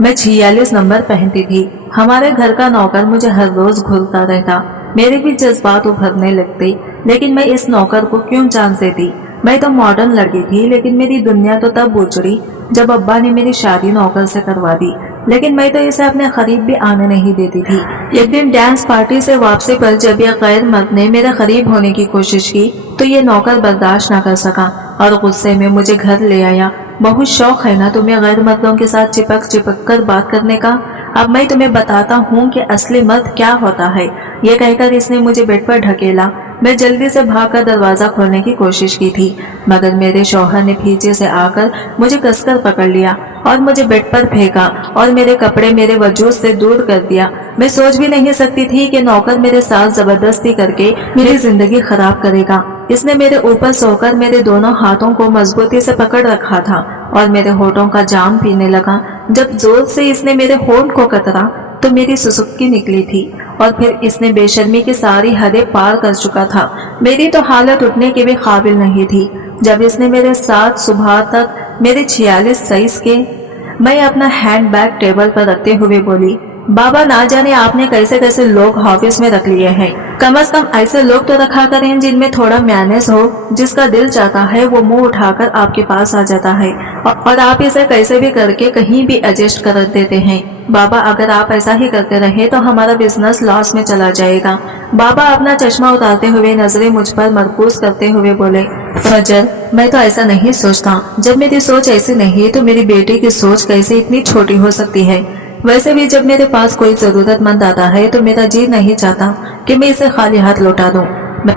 मैं 46 नंबर पहनती थी। हमारे घर का नौकर मुझे हर रोज घूरता रहता। मेरे भी जज्बात उभरने लगते, लेकिन मैं इस नौकर को क्यों चांस देती। मैं तो मॉडर्न लड़की थी, लेकिन मेरी दुनिया तो तब उजड़ी जब अब्बा ने मेरी शादी नौकर से करवा दी। लेकिन मैं तो इसे अपने करीब भी आने नहीं देती थी। एक दिन डांस पार्टी से वापसी पर जब यह गैर मर्द ने मेरे करीब होने की कोशिश की तो ये नौकर बर्दाश्त न कर सका और गुस्से में मुझे घर ले आया। बहुत शौक है ना तुम्हें गैर मर्दों के साथ चिपक कर बात करने का। अब मैं तुम्हें बताता हूँ कि असली मर्द क्या होता है। ये कहकर इसने मुझे बेड पर ढकेला। मैं जल्दी से भागकर दरवाजा खोलने की कोशिश की थी, मगर मेरे शौहर ने पीछे से आकर मुझे कसकर पकड़ लिया और मुझे बेड पर फेंका और मेरे कपड़े मेरे वजूद से दूर कर दिया। मैं सोच भी नहीं सकती थी कि नौकर मेरे साथ जबरदस्ती करके मेरी जिंदगी खराब करेगा। इसने मेरे ऊपर सोकर मेरे दोनों हाथों को मजबूती से पकड़ रखा था और मेरे होठों का जाम पीने लगा। जब जोर से इसने मेरे होठ को कतरा तो मेरी सुसुक्की निकली थी और फिर इसने बेशर्मी की सारी हदें पार कर चुका था। मेरी तो हालत उठने की भी काबिल नहीं थी। जब इसने मेरे साथ सुबह तक मेरे 46 साइज के, मैं अपना हैंड बैग टेबल पर रखते हुए बोली, बाबा ना जाने आपने कैसे कैसे लोग ऑफिस में रख लिए हैं। कम से कम ऐसे लोग तो रखा करें जिनमें थोड़ा मैनेस हो। जिसका दिल चाहता है वो मुंह उठाकर आपके पास आ जाता है और आप इसे कैसे भी करके कहीं भी एडजस्ट कर देते हैं। बाबा अगर आप ऐसा ही करते रहे तो हमारा बिजनेस लॉस में चला जाएगा। बाबा अपना चश्मा उतारते हुए नजरें मुझ पर मरकूज करते हुए बोले, फजर मैं तो ऐसा नहीं सोचता। जब मेरी सोच ऐसी नहीं तो मेरी बेटी की सोच कैसे इतनी छोटी हो सकती है। वैसे भी जब मेरे पास कोई जरूरतमंद आता है तो मेरा जी नहीं चाहता कि मैं इसे खाली हाथ लौटा दूं।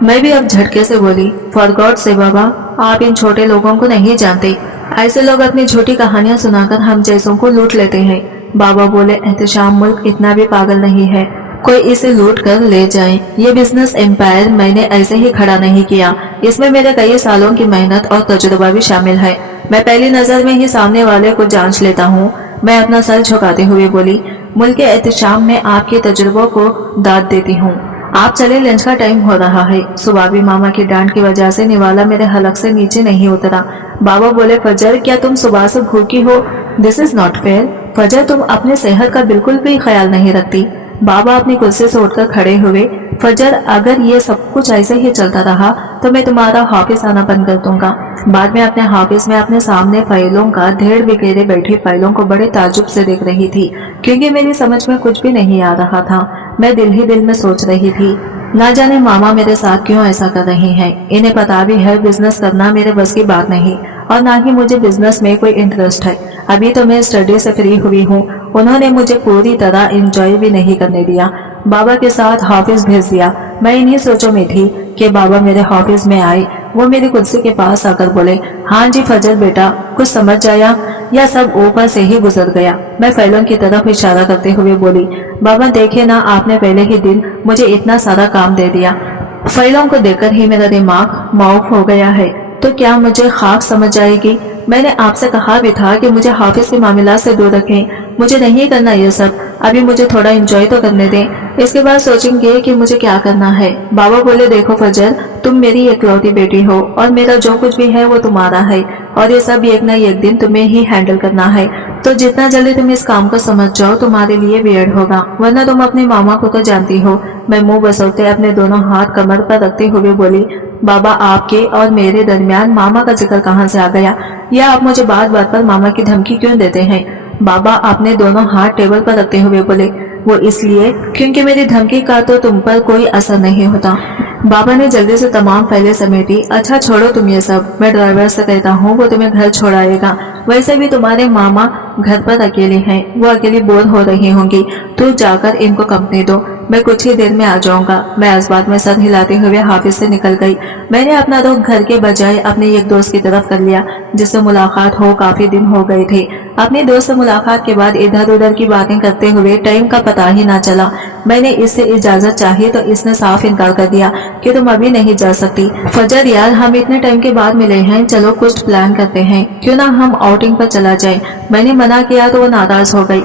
मैं भी अब झटके से बोली, फॉर गॉड से बाबा आप इन छोटे लोगों को नहीं जानते। ऐसे लोग अपनी झूठी कहानियां सुनाकर हम जैसों को लूट लेते हैं। बाबा बोले, एहतशाम मुल्क इतना भी पागल नहीं है कोई इसे लूट कर ले जाए। ये बिजनेस एम्पायर मैंने ऐसे ही खड़ा नहीं किया। इसमें मेरे कई सालों की मेहनत और तजुर्बा भी शामिल है। मैं पहली नजर में ही सामने वाले को जांच लेता हूँ। मैं अपना सर झुकाते हुए बोली, मुल्क के एहतशाम में आपके तजुर्बों को दाद देती हूँ। आप चले, लंच का टाइम हो रहा है। सुबह भी मामा की डांट की वजह से निवाला मेरे हलक से नीचे नहीं उतरा। बाबा बोले, फजर क्या तुम सुबह से भूखी हो? This is not fair. फजर तुम अपने सेहत का बिल्कुल भी ख्याल नहीं रखती। बाबा अपनी कुर्सी से उठकर खड़े हुए, फजर अगर ये सब कुछ ऐसे ही चलता रहा तो मैं तुम्हारा ऑफिस आना बंद कर दूंगा। बाद में अपने ऑफिस में अपने सामने फाइलों का ढेर बिखेरे बैठी फाइलों को बड़े ताजुब से देख रही थी, क्योंकि मेरी समझ में कुछ भी नहीं आ रहा था। मैं दिल ही दिल में सोच रही थी, ना जाने मामा मेरे साथ क्यों ऐसा कर रही हैं। इन्हें पता भी है बिजनेस करना मेरे बस की बात नहीं और ना ही मुझे बिजनेस में कोई इंटरेस्ट है। अभी तो मैं स्टडी से फ्री हुई हूँ। उन्होंने मुझे पूरी तरह एंजॉय भी नहीं करने दिया। बाबा के साथ ऑफिस भेज दिया। मैं इन्हीं सोचों में थी कि बाबा मेरे ऑफिस में आए। वो मेरी कुर्सी के पास आकर बोले, हाँ जी फजर बेटा, कुछ समझ आया या सब ऊपर से ही गुजर गया? मैं फाइलों की तरफ इशारा करते हुए बोली, बाबा देखे ना, आपने पहले ही दिन मुझे इतना सारा काम दे दिया। फाइलों को देखकर ही मेरा दिमाग माउफ हो गया है। तो क्या मुझे खाक समझ आएगी? मैंने आपसे कहा भी था कि मुझे ऑफिस के मामला से दूर रखें। मुझे नहीं करना ये सब। अभी मुझे थोड़ा एंजॉय तो करने दें, इसके बाद सोचेंगे कि मुझे क्या करना है। बाबा बोले, देखो फजर, तुम मेरी इकलौती बेटी हो और मेरा जो कुछ भी है वो तुम्हारा है और ये सब एक न एक दिन तुम्हें ही हैंडल करना है। तो जितना जल्दी तुम इस काम को समझ जाओ तुम्हारे लिए बेहद होगा, वरना तुम अपने मामा को तो जानती हो। मैं मुंह बसोते अपने दोनों हाथ कमर पर रखते हुए बोली, बाबा आपके और मेरे दरमियान मामा का जिक्र कहाँ से आ गया? या आप मुझे बात बात पर मामा की धमकी क्यों देते हैं? बाबा अपने दोनों हाथ टेबल पर रखते हुए बोले, वो इसलिए क्योंकि मेरी धमकी का तो तुम पर कोई असर नहीं होता। बाबा ने जल्दी से तमाम फाइलें समेटी। अच्छा छोड़ो तुम ये सब, मैं ड्राइवर से कहता हूँ वो तुम्हें घर छोड़ाएगा। वैसे भी तुम्हारे मामा घर पर अकेले हैं, वो अकेली बोर हो रही होंगी। तू जाकर इनको कंपनी दो, मैं कुछ ही देर में आ जाऊंगा। मैं इस बात में सर हिलाते हुए ऑफिस से निकल गई। मैंने अपना रुख घर के बजाय अपने एक दोस्त की तरफ कर लिया जिससे मुलाकात हो काफी दिन हो गए थे। अपने दोस्त से मुलाकात के बाद इधर उधर की बातें करते हुए टाइम का पता ही ना चला। मैंने इससे इजाजत चाही तो इसने साफ इनकार कर दिया कि तुम अभी नहीं जा सकती। फजर यार, हम इतने टाइम के बाद मिले हैं, चलो कुछ प्लान करते हैं, क्यों ना हम आउटिंग पर चला जाए। मैंने मना किया तो वो नाराज हो गई।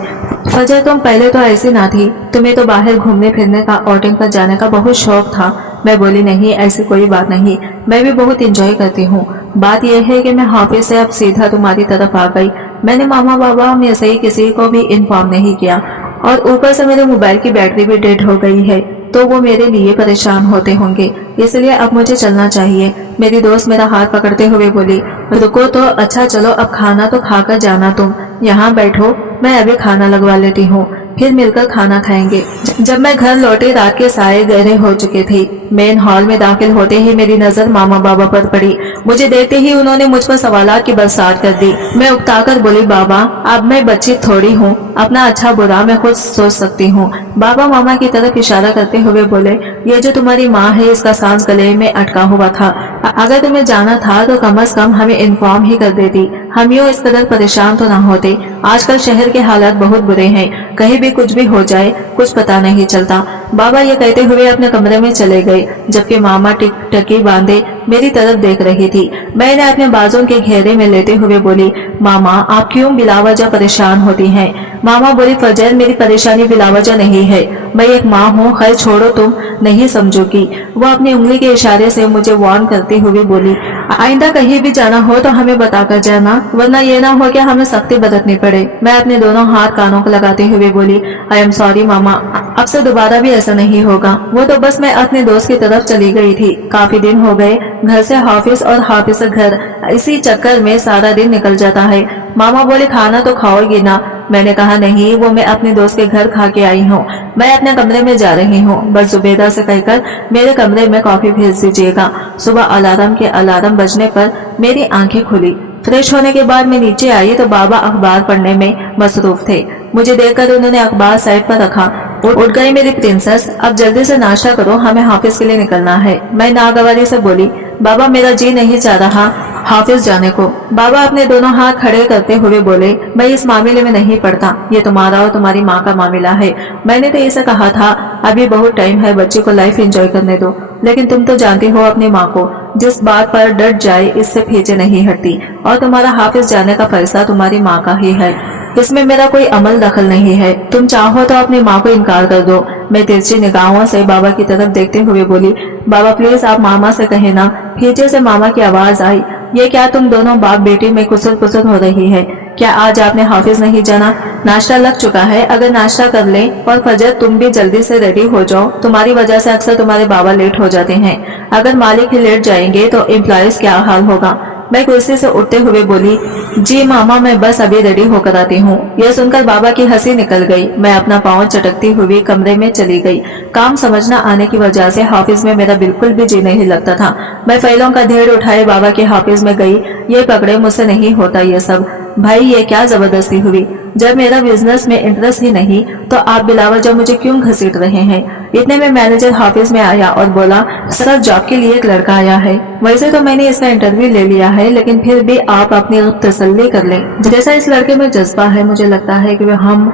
फजर तुम पहले तो ऐसी ना थी, तुम्हें तो बाहर घूमने फिरने का, आउटिंग पर जाने का बहुत शौक था। मैं बोली, नहीं ऐसी कोई बात नहीं, मैं भी बहुत एंजॉय करती हूँ। बात यह है कि मैं ऑफिस से अब सीधा तुम्हारी तरफ आ गई। मैंने मामा बाबा में से किसी को भी इन्फॉर्म नहीं किया और ऊपर से मेरे मोबाइल की बैटरी भी डेड हो गई है, तो वो मेरे लिए परेशान होते होंगे, इसलिए अब मुझे चलना चाहिए। मेरी दोस्त मेरा हाथ पकड़ते हुए बोली, रुको तो अच्छा चलो, अब खाना तो खाकर जाना, तुम यहाँ बैठो, मैं अभी खाना लगवा लेती हूँ, फिर मिलकर खाना खाएंगे। जब मैं घर लौटी रात के साए गहरे हो चुके थे। मेन हॉल में दाखिल होते ही मेरी नजर मामा बाबा पर पड़ी। मुझे देखते ही उन्होंने मुझ पर सवालात की बरसात कर दी। मैं उकताकर बोली, बाबा अब मैं बच्ची थोड़ी हूँ, अपना अच्छा बुरा मैं खुद सोच सकती हूँ। बाबा मामा की तरफ इशारा करते हुए बोले, ये जो तुम्हारी माँ है इसका सांस गले में अटका हुआ था, अगर तुम्हें जाना था तो कम से कम हमें इन्फॉर्म ही कर देती, हम यूँ इस कदर परेशान तो ना होते। आजकल शहर के हालात बहुत बुरे हैं, कहीं भी कुछ भी हो जाए कुछ पता नहीं चलता। बाबा ये कहते हुए अपने कमरे में चले गए, जबकि मामा टिकटकी बांधे मेरी तरफ देख रही थी। मैंने अपने बाजों के घेरे में लेते हुए बोली, मामा आप क्यों बिलावजह परेशान होती हैं? मामा बोली, फजल मेरी परेशानी बिलावजह नहीं है, मैं एक माँ हूँ, खैर छोड़ो, तुम नहीं समझोगी। वो अपनी उंगली के इशारे से मुझे वार्न करती हुई बोली, आइंदा कहीं भी जाना हो तो हमें बताकर जाना, वरना ये ना हो कि हमें सख्ती बरतनी पड़े। मैं अपने दोनों हाथ कानों को लगाते हुए बोली, आई एम सॉरी मामा, अब से दोबारा भी ऐसा नहीं होगा। वो तो बस मैं अपने दोस्त की तरफ चली गई थी, काफी दिन हो गए, घर से ऑफिस और ऑफिस से घर, इसी चक्कर में सारा दिन निकल जाता है। मामा बोले, खाना तो खाओगी ना? मैंने कहा, नहीं, वो मैं अपने दोस्त के घर खा के आई हूँ, मैं अपने कमरे में जा रही हूँ, बस जुबेदा से कहकर मेरे कमरे में कॉफी भेज दीजिएगा। सुबह अलार्म के अलार्म बजने पर मेरी आंखें खुली। फ्रेश होने के बाद मैं नीचे आई तो बाबा अखबार पढ़ने में मसरूफ थे। मुझे देखकर उन्होंने अखबार साइड पर रखा। उठ गई मेरी प्रिंसेस, अब जल्दी से नाश्ता करो, हमें ऑफिस के लिए निकलना है। मैं नागवारी से बोली, बाबा मेरा जी नहीं चाह रहा ऑफिस जाने को। बाबा अपने दोनों हाथ खड़े करते हुए बोले, मैं इस मामले में नहीं पड़ता, ये तुम्हारा और तुम्हारी माँ का मामला है। मैंने तो इसे कहा था अभी बहुत टाइम है, बच्चे को लाइफ एंजॉय करने दो, लेकिन तुम तो जानती हो अपनी माँ को, जिस बात पर डट जाए इससे पीछे नहीं हटती, और तुम्हारा ऑफिस जाने का फैसला तुम्हारी माँ का ही है, इसमें मेरा कोई अमल दखल नहीं है। तुम चाहो तो अपनी माँ को इनकार कर दो। मैं तिरछी निगाहों से बाबा की तरफ देखते हुए बोली, बाबा प्लीज आप मामा से कहे ना। पीछे से मामा की आवाज आई, ये क्या तुम दोनों बाप बेटी में कुसुल कुसुल हो रही है? क्या आज आपने ऑफिस नहीं जाना? नाश्ता लग चुका है, अगर नाश्ता कर लें, और फजर तुम भी जल्दी से रेडी हो जाओ, तुम्हारी वजह से अक्सर तुम्हारे बाबा लेट हो जाते हैं, अगर मालिक ही लेट जाएंगे तो एम्प्लॉयज क्या हाल होगा? मैं कुर्सी से उठते हुए बोली, जी मामा मैं बस अभी रेडी होकर आती हूँ। यह सुनकर बाबा की हंसी निकल गई। मैं अपना पाँव चटकती हुई कमरे में चली गई। काम समझना आने की वजह से ऑफिस में मेरा बिल्कुल भी जी नहीं लगता था। मैं फाइलों का ढेर उठाए बाबा के ऑफिस में गई। ये पकड़े, मुझसे नहीं होता ये सब। भाई ये क्या जबरदस्ती हुई? जब मेरा बिजनेस में इंटरेस्ट ही नहीं तो आप बिलावजह मुझे क्यों घसीट रहे हैं? इतने में मैनेजर ऑफिस में आया और बोला, सर जॉब के लिए एक लड़का आया है। वैसे तो मैंने इसका इंटरव्यू ले लिया है, लेकिन फिर भी आप अपनी तसल्ली कर लें। जैसा इस लड़के में जज्बा है, मुझे लगता है कि वह हम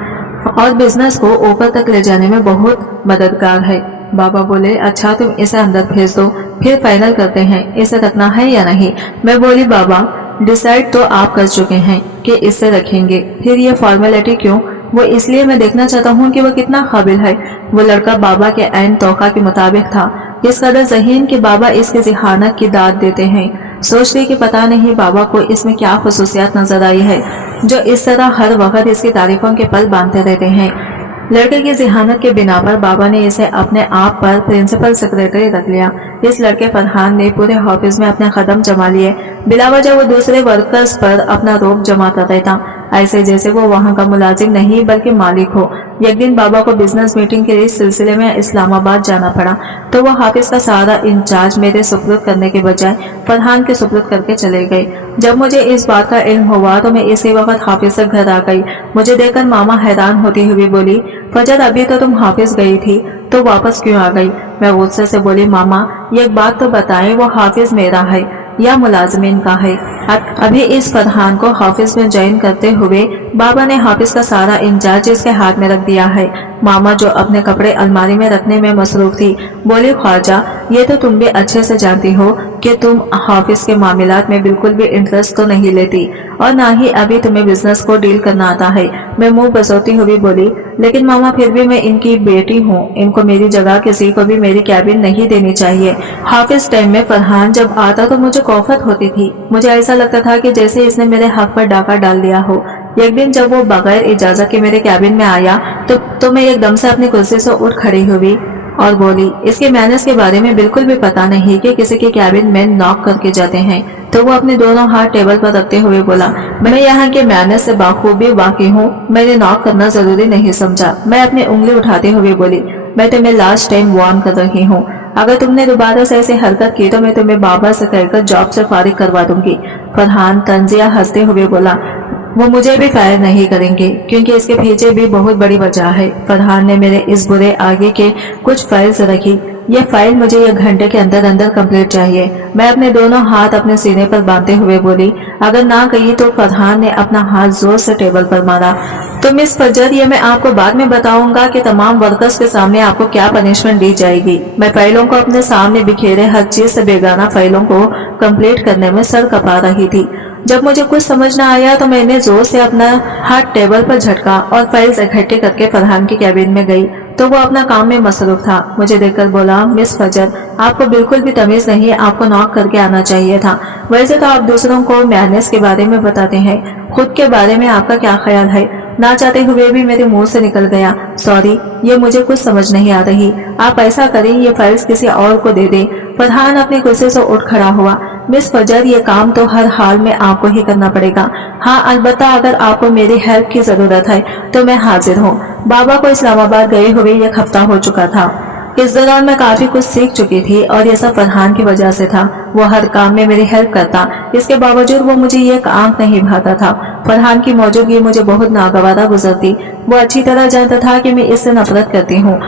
और बिजनेस को ऊपर तक ले जाने में बहुत मददगार है। बाबा बोले, अच्छा तुम इसे अंदर भेज दो, फिर फाइनल करते हैं इसे रखना है या नहीं। मैं बोली, बाबा डिसाइड तो आप कर चुके हैं कि इसे रखेंगे, फिर ये फॉर्मेलिटी क्यों? वो इसलिए मैं देखना चाहता हूँ कि वो कितना काबिल है। वो लड़का बाबा के ऐन तौका के मुताबिक था, इस कदर ज़हीन कि बाबा इसकी ज़हानत की दाद देते हैं। सोचते कि पता नहीं बाबा को इसमें क्या खुसूसियात नजर आई है जो इस तरह हर वक्त इसकी तारीफों के पल बांधते रहते हैं। लड़के की ज़हानत के बिना पर बाबा ने इसे अपने आप पर प्रिंसिपल सेक्रेटरी रख लिया। इस लड़के फरहान ने पूरे ऑफिस में अपने कदम जमा लिए। बिलावजह वो दूसरे वर्कर्स पर अपना रोब जमाता रहता, ऐसे जैसे वो वहाँ का मुलाजिम नहीं बल्कि मालिक हो। एक दिन बाबा को बिजनेस मीटिंग के इस सिलसिले में इस्लामाबाद जाना पड़ा, तो वो ऑफिस का सारा इंचार्ज मेरे सुपुर्द करने के बजाय फरहान के सुपुर्द करके चले गए। जब मुझे इस बात का इल्म हुआ तो मैं इसी वक्त ऑफिस से घर आ गई। मुझे देखकर मामा हैरान होती हुई बोली, फजर अभी तो तुम ऑफिस गई थी, तो वापस क्यों आ गई? मैं गुस्से से बोली, मामा एक बात तो बताएं, वो ऑफिस मेरा है या मुलाजमीन का है? अभी इस फरहान को ऑफिस में ज्वाइन करते हुए बाबा ने ऑफिस का सारा इंचार्ज इसके हाथ में रख दिया है। मामा जो अपने कपड़े अलमारी में रखने में मसरूफ थी बोली, ख्वाजा ये तो तुम भी अच्छे से जानती हो कि तुम ऑफिस के मामलात में बिल्कुल भी इंटरेस्ट तो नहीं लेती और ना ही अभी तुम्हें बिजनेस को डील करना आता है। मैं मुंह बसोती हुई बोली, लेकिन मामा फिर भी मैं इनकी बेटी हूँ, इनको मेरी जगह किसी को भी मेरी कैबिन नहीं देनी चाहिए। ऑफिस टाइम में फरहान जब आता तो मुझे खौफत होती थी, मुझे ऐसा लगता था कि जैसे इसने मेरे हक पर डाका डाल दिया हो। एक दिन जब वो बगैर इजाजत के मेरे कैबिन में आया तो मैं एकदम से अपनी कुर्सी से उठ खड़ी हुई और बोली, इसके मैनर्स के बारे में बिल्कुल भी पता नहीं कि किसी के कैबिन में नॉक करके जाते हैं। तो वो अपने दोनों हाथ टेबल पर रखते हुए बोला, मैं यहाँ के मैनर्स से बाखूबी वाकिफ हूँ, मैंने नॉक करना जरूरी नहीं समझा। मैं अपनी उंगली उठाते हुए बोली, मैं तुम्हें लास्ट टाइम वार्न कर रही हूँ, अगर तुमने दोबारा से ऐसी हरकत की तो मैं तुम्हें बाबा से कहकर जॉब से फारिग करवा दूंगी। फरहान तंजिया हंसते हुए बोला, वो मुझे भी फायर नहीं करेंगे क्योंकि इसके पीछे भी बहुत बड़ी वजह है। फरहान ने मेरे इस बुरे आगे के कुछ फाइल्स रखी, ये फाइल मुझे 1 घंटे के अंदर अंदर कंप्लीट चाहिए। मैं अपने दोनों हाथ अपने सीने पर बांधते हुए बोली, अगर ना कही तो फरहान ने अपना हाथ जोर से टेबल पर मारा। तो मिस फजर, ये मैं आपको बाद में बताऊंगा कि तमाम वर्कर्स के सामने आपको क्या पनिशमेंट दी जाएगी। मैं फाइलों को अपने सामने बिखेरे हर चीज से बेगाना फाइलों को कंप्लीट करने में सर कपा रही थी। जब मुझे कुछ समझ न आया तो मैंने जोर से अपना हाथ टेबल पर झटका और फाइल्स इकट्ठे करके फरहान की कैबिन में गई तो वो अपना काम में मसरूफ था। मुझे देखकर बोला, मिस फजर, आपको बिल्कुल भी तमीज नहीं, आपको नॉक करके आना चाहिए था। वैसे तो आप दूसरों को मैनेज के बारे में बताते हैं, खुद के बारे में आपका क्या ख्याल है? ना चाहते हुए भी मेरे मुंह से निकल गया, सॉरी, ये मुझे कुछ समझ नहीं आ रही। आप ऐसा करें, ये फाइल्स किसी और को दे दें। फरहान अपनी कुर्सी से उठ खड़ा हुआ, मिस फजर, ये काम तो हर हाल में आपको ही करना पड़ेगा। हाँ, अलबत्ता अगर आपको मेरी हेल्प की जरूरत है तो मैं हाजिर हूँ। बाबा को इस्लामाबाद गए हुए 1 हफ्ता हो चुका था। इस दौरान मैं काफी कुछ सीख चुकी थी और ये सब फरहान की वजह से था। वो हर काम में मेरी हेल्प करता, इसके बावजूद वो मुझे एक आंख नहीं भाता था। फरहान की मौजूदगी मुझे बहुत नागवारा गुजरती। वो अच्छी तरह जानता था कि मैं इससे नफरत करती हूँ,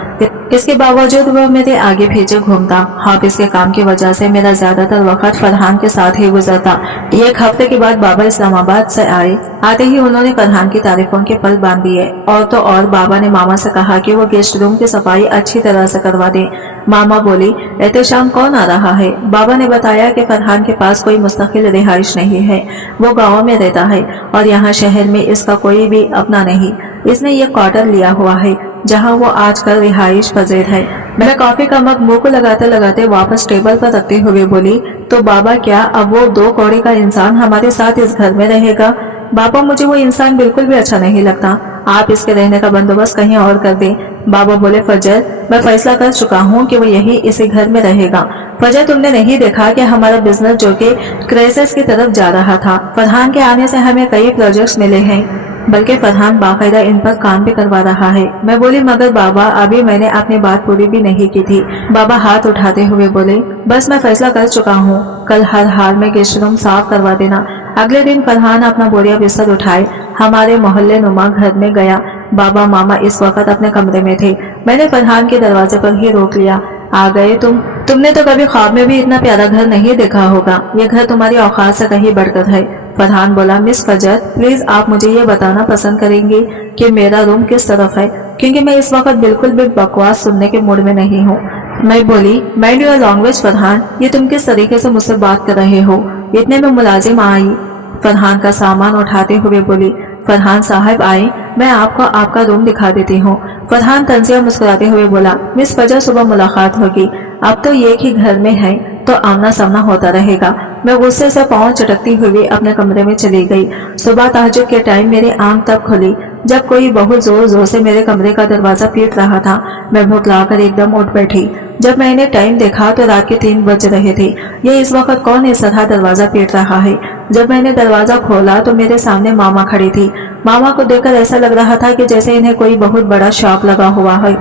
इसके बावजूद वो मेरे आगे पीछे घूमता। ऑफिस के काम की वजह से मेरा ज्यादातर वक्त फरहान के साथ ही गुजरता। 1 हफ्ते के बाद बाबा इस्लामाबाद से आए। आते ही उन्होंने फरहान की तारीफों के पल बांध दिए और तो और बाबा ने मामा से कहा कि वो गेस्ट रूम की सफाई अच्छी तरह से करवा दे। मामा बोली, एहतशाम कौन आ रहा है? बाबा ने बताया कि फरहान के पास कोई मुस्तकिल रिहाइश नहीं है, वो गाँव में रहता है और यहाँ शहर में इसका कोई भी अपना नहीं। इसने ये क्वार्टर लिया हुआ है जहाँ वो आजकल रिहाइश पजीर है। मैं कॉफी का मग मुंह को लगाते लगाते वापस टेबल पर रखते हुए बोली, तो बाबा, क्या अब वो 2 कौड़ी का इंसान हमारे साथ इस घर में रहेगा? बाबा, मुझे वो इंसान बिल्कुल भी अच्छा नहीं लगता, आप इसके रहने का बंदोबस्त कहीं और कर दें। बाबा बोले, फजर, मैं फैसला कर चुका हूँ कि वो यही इसी घर में रहेगा। फजर, तुमने नहीं देखा कि हमारा बिजनेस जो कि क्राइसिस की तरफ जा रहा था, फरहान के आने से हमें कई प्रोजेक्ट्स मिले हैं, बल्कि फरहान बाकायदा इन पर काम भी करवा रहा है। मैं बोली, मगर बाबा, अभी मैंने अपनी बात पूरी भी नहीं की थी। बाबा हाथ उठाते हुए बोले, बस मैं फैसला कर चुका हूँ, कल हर हाल में गेस्ट रूम साफ करवा देना। अगले दिन फरहान अपना बोरिया बिस्तर उठाए हमारे मोहल्ले नुमा घर में गया। बाबा मामा इस वक्त अपने कमरे में थे। मैंने फरहान के दरवाजे पर ही रोक लिया। आ गए तुमने तो कभी ख्वाब में भी इतना प्यारा घर नहीं देखा होगा, ये घर तुम्हारी औकात से कहीं बढ़कर है। फरहान बोला, मिस फजर, प्लीज आप मुझे ये बताना पसंद करेंगी कि मेरा रूम किस तरफ है, क्योंकि मैं इस वक्त बिल्कुल भी बकवास सुनने के मूड में नहीं हूँ। मैं बोली, माइंड योर लैंग्वेज फरहान, ये तुम किस तरीके से मुझसे बात कर रहे हो? इतने में मुलाजिम आई फरहान का सामान उठाते हुए बोली, फरहान साहब आए, मैं आपको आपका रूम दिखा देती हूँ। फरहान तंजिया मुस्कुराते हुए बोला, मिस फजर, सुबह मुलाकात होगी, अब तो एक ही घर में है तो आमना सामना होता रहेगा। मैं गुस्से से पाँव चटकती हुई अपने कमरे में चली गई। सुबह तहज्जुद के टाइम मेरी आंख तब खुली जब कोई बहुत जोर जोर से मेरे कमरे का दरवाजा पीट रहा था। मैं भुखलाकर एकदम उठ बैठी। जब मैंने टाइम देखा तो रात के 3 बज रहे थे। ये इस वक्त कौन इस तरह दरवाजा पीट रहा है? जब मैंने दरवाजा खोला तो मेरे सामने मामा खड़ी थी। मामा को देखकर ऐसा लग रहा था कि जैसे इन्हें कोई बहुत बड़ा शॉक लगा हुआ है।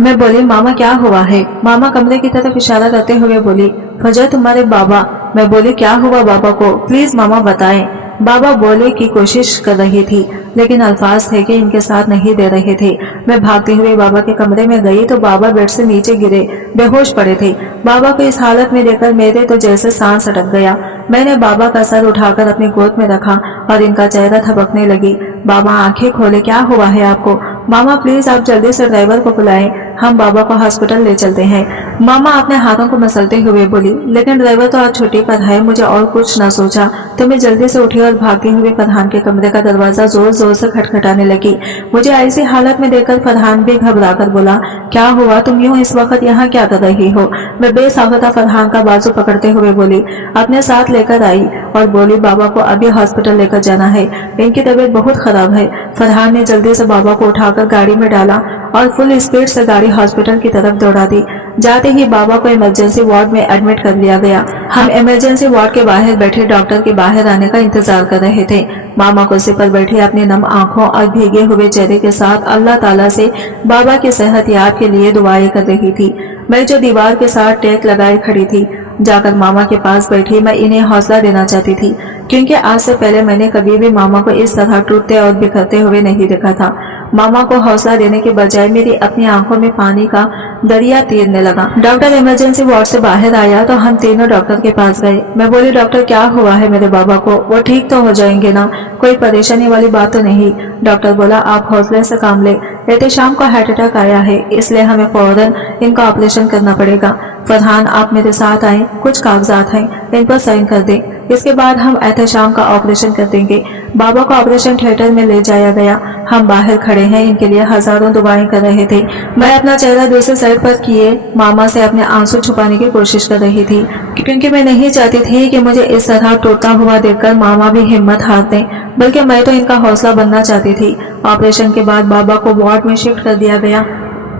मैं बोली, मामा क्या हुआ है? मामा कमरे की तरफ इशारा करते हुए बोली, फजर, तुम्हारे बाबा। मैं बोली, क्या हुआ बाबा को? प्लीज मामा बताएं। बाबा बोले की कोशिश कर रही थी लेकिन अल्फाज थे कि इनके साथ नहीं दे रहे थे। मैं भागते हुए बाबा के कमरे में गई तो बाबा बेड से नीचे गिरे बेहोश पड़े थे। बाबा को इस हालत में देखकर मेरे तो जैसे सांस अटक गया। मैंने बाबा का सर उठाकर अपनी गोद में रखा और इनका चेहरा थपकने लगी। बाबा आंखें खोले, क्या हुआ है आपको? मामा प्लीज आप जल्दी से ड्राइवर को बुलाएं, हम बाबा को हॉस्पिटल ले चलते हैं। मामा अपने हाथों को मसलते हुए बोली, लेकिन ड्राइवर तो आज छुट्टी पर है। मुझे और कुछ ना सोचा तो मैं जल्दी से उठी और भागते हुए फरहान के कमरे का दरवाजा जोर जोर से खटखटाने लगी। मुझे ऐसी हालत में देखकर फरहान भी घबरा कर बोला, क्या हुआ, तुम यूं इस वक्त यहाँ क्या कर रही हो? मैं बेसाख्ता फरहान का बाजू पकड़ते हुए बोली, अपने साथ लेकर आई और बोली, बाबा को अभी हॉस्पिटल लेकर जाना है, इनकी तबीयत बहुत खराब है। फरहान ने जल्दी से बाबा को उठाकर गाड़ी में डाला और फुल स्पीड से गाड़ी हॉस्पिटल की तरफ दौड़ा दी। जाते ही बाबा को इमरजेंसी वार्ड में एडमिट कर लिया गया। हम इमरजेंसी वार्ड के बाहर बैठे डॉक्टर के बाहर आने का इंतजार कर रहे थे। मामा कुर्सी पर बैठी अपनी नम आंखों और भीगे हुए चेहरे के साथ अल्लाह ताला से बाबा की सेहत याब के लिए दुआएं कर रही थी। मैं जो दीवार के साथ टेक लगाए खड़ी थी, जाकर मामा के पास बैठी मैं इन्हें हौसला देना चाहती थी, क्योंकि आज से पहले मैंने कभी भी मामा को इस तरह टूटते और बिखरते हुए नहीं देखा था। मामा को हौसला देने के बजाय मेरी अपनी आंखों में पानी का दरिया तीरने लगा। डॉक्टर इमरजेंसी वार्ड से बाहर आया तो हम तीनों डॉक्टर के पास गए। मैं बोली, डॉक्टर क्या हुआ है मेरे बाबा को? वो ठीक तो हो जाएंगे ना? कोई परेशानी वाली बात तो नहीं? डॉक्टर बोला, आप हौसले से काम ले, एहतेशाम को हार्ट अटैक आया है, इसलिए हमें फौरन इनका ऑपरेशन करना पड़ेगा। फरहान आप मेरे साथ आए, कुछ कागजात हैं, इन पर साइन कर दें, इसके बाद हम एहतेशाम का ऑपरेशन कर देंगे। बाबा को ऑपरेशन थिएटर में ले जाया गया। हम बाहर खड़े हैं, इनके लिए हजारों दुआएं कर रहे थे। मैं अपना चेहरा दूसरी साइड पर किए मामा से अपने आंसू छुपाने की कोशिश कर रही थी, क्योंकि मैं नहीं चाहती थी कि मुझे इस तरह टूटता हुआ देखकर मामा भी हिम्मत हार दें, बल्कि मैं तो इनका हौसला बनना चाहती थी। ऑपरेशन के बाद बाबा को वार्ड में शिफ्ट कर दिया गया,